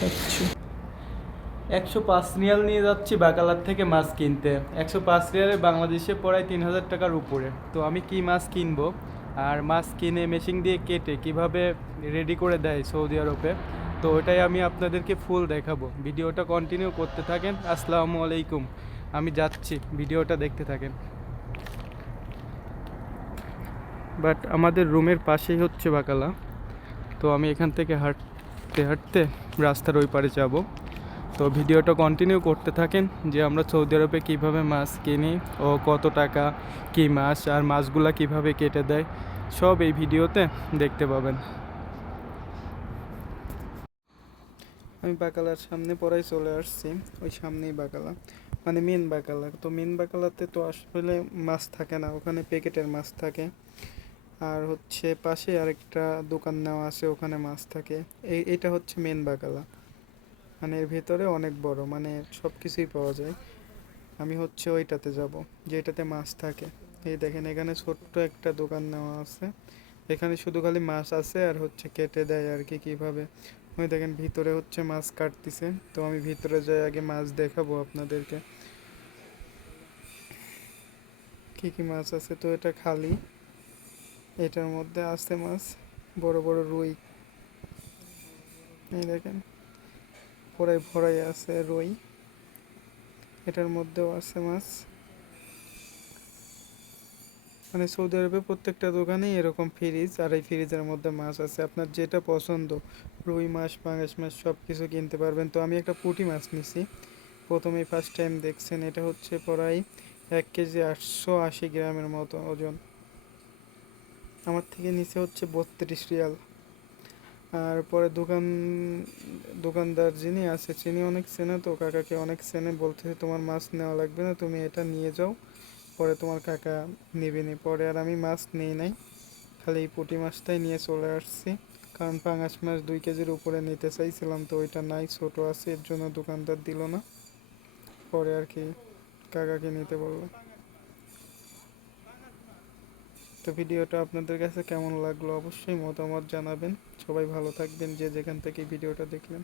যাচ্ছি একশো পাঁচ রিয়াল নিয়ে যাচ্ছি বাকালার থেকে মাছ কিনতে। একশো পাঁচ রিয়ালে বাংলাদেশে পড়ায় তিন হাজার টাকার উপরে। তো আমি কি মাছ কিনবো? আর মাছ কিনে মেশিন দিয়ে কেটে কীভাবে রেডি করে দেয় সৌদি আরবে? তো ওটাই আমি আপনাদেরকে ফুল দেখাবো। ভিডিওটা কন্টিনিউ করতে থাকেন। আসসালামু আলাইকুম। আমি যাচ্ছি। ভিডিওটা দেখতে থাকেন। বাট আমাদের রুমের পাশেই হচ্ছে বাকালা। তো আমি এখান থেকে হাঁটতে হাঁটতে রাস্তার ওই পারে যাব। তো ভিডিওটা কন্টিনিউ করতে থাকেন যে আমরা সৌদি আরবে কীভাবে মাছ কিনি ও কত টাকা, কী মাছ আর মাছগুলা কীভাবে কেটে দেয়, সব এই ভিডিওতে দেখতে পাবেন। আমি বাকালার সামনে পড়াই চলে আসছি, ওই সামনেই বাকালা মানে মেন বাকালা। তো মেন বাকালাতে তো আসলে মাছ থাকে না, ওখানে প্যাকেটের মাছ থাকে। আর হচ্ছে পাশে আরেকটা দোকান নেওয়া আছে, ওখানে মাছ থাকে। এই এটা হচ্ছে মেন বাকালা মানে এর ভেতরে অনেক বড় মানে সব কিছুই পাওয়া যায়। আমি হচ্ছে ওইটাতে যাব, যেটাতে মাছ থাকে। এই দেখেন, এখানে ছোট্ট একটা দোকান নেওয়া আছে। এখানে শুধু খালি মাছ আছে আর হচ্ছে কেটে দেয় আর কি কীভাবে। ওই দেখেন, ভিতরে হচ্ছে মাছ কাটতেছে। তো আমি ভিতরে যাই, আগে মাছ দেখাবো আপনাদেরকে। কি কি মাছ আছে? তো এটা খালি। এটার মধ্যে আছে মাছ, বড় বড় রুই। এই দেখেন ভরাই ভরাই আছে রুই। এটার মধ্যেও আছে মাছ। মানে সৌদি আরবে প্রত্যেকটা দোকানেই এরকম ফ্রিজ আর এই ফ্রিজের মধ্যে মাছ আছে। আপনার যেটা পছন্দ, রুই মাছ পাঙ্গাস মাছ সব কিছু কিনতে পারবেন। তো আমি একটা পুঁটি মাছ নিছি। প্রথমেই ফার্স্ট টাইম দেখছেন, এটা হচ্ছে প্রায় এক কেজি আটশো আশি গ্রামের মতো ওজন। আমার থেকে নিচে হচ্ছে বত্রিশ রিয়াল। আর পরে দোকান, দোকানদার যিনি আছে, চিনি অনেক চেনে তো, কাকাকে অনেক চেনে, বলতেছে তোমার মাছ নেওয়া লাগবে না, তুমি এটা নিয়ে যাও, পরে তোমার কাকা নেবে নি। পরে আর আমি মাছ নেই নাই, খালি এই পুঁটি মাছটাই নিয়ে চলে আসছি। কারণ পাঙাশ মাছ দুই কেজির উপরে নিতে চাইছিলাম তো ওইটা নাই, ছোট আছে, এর জন্য দোকানদার দিল না। পরে আর কি কাকাকে নিতে বলল। তো ভিডিওটা আপনাদের কাছে কেমন লাগল অবশ্যই মতামত জানাবেন। সবাই ভালো থাকবেন যে যেখান থেকে ভিডিওটা দেখলেন।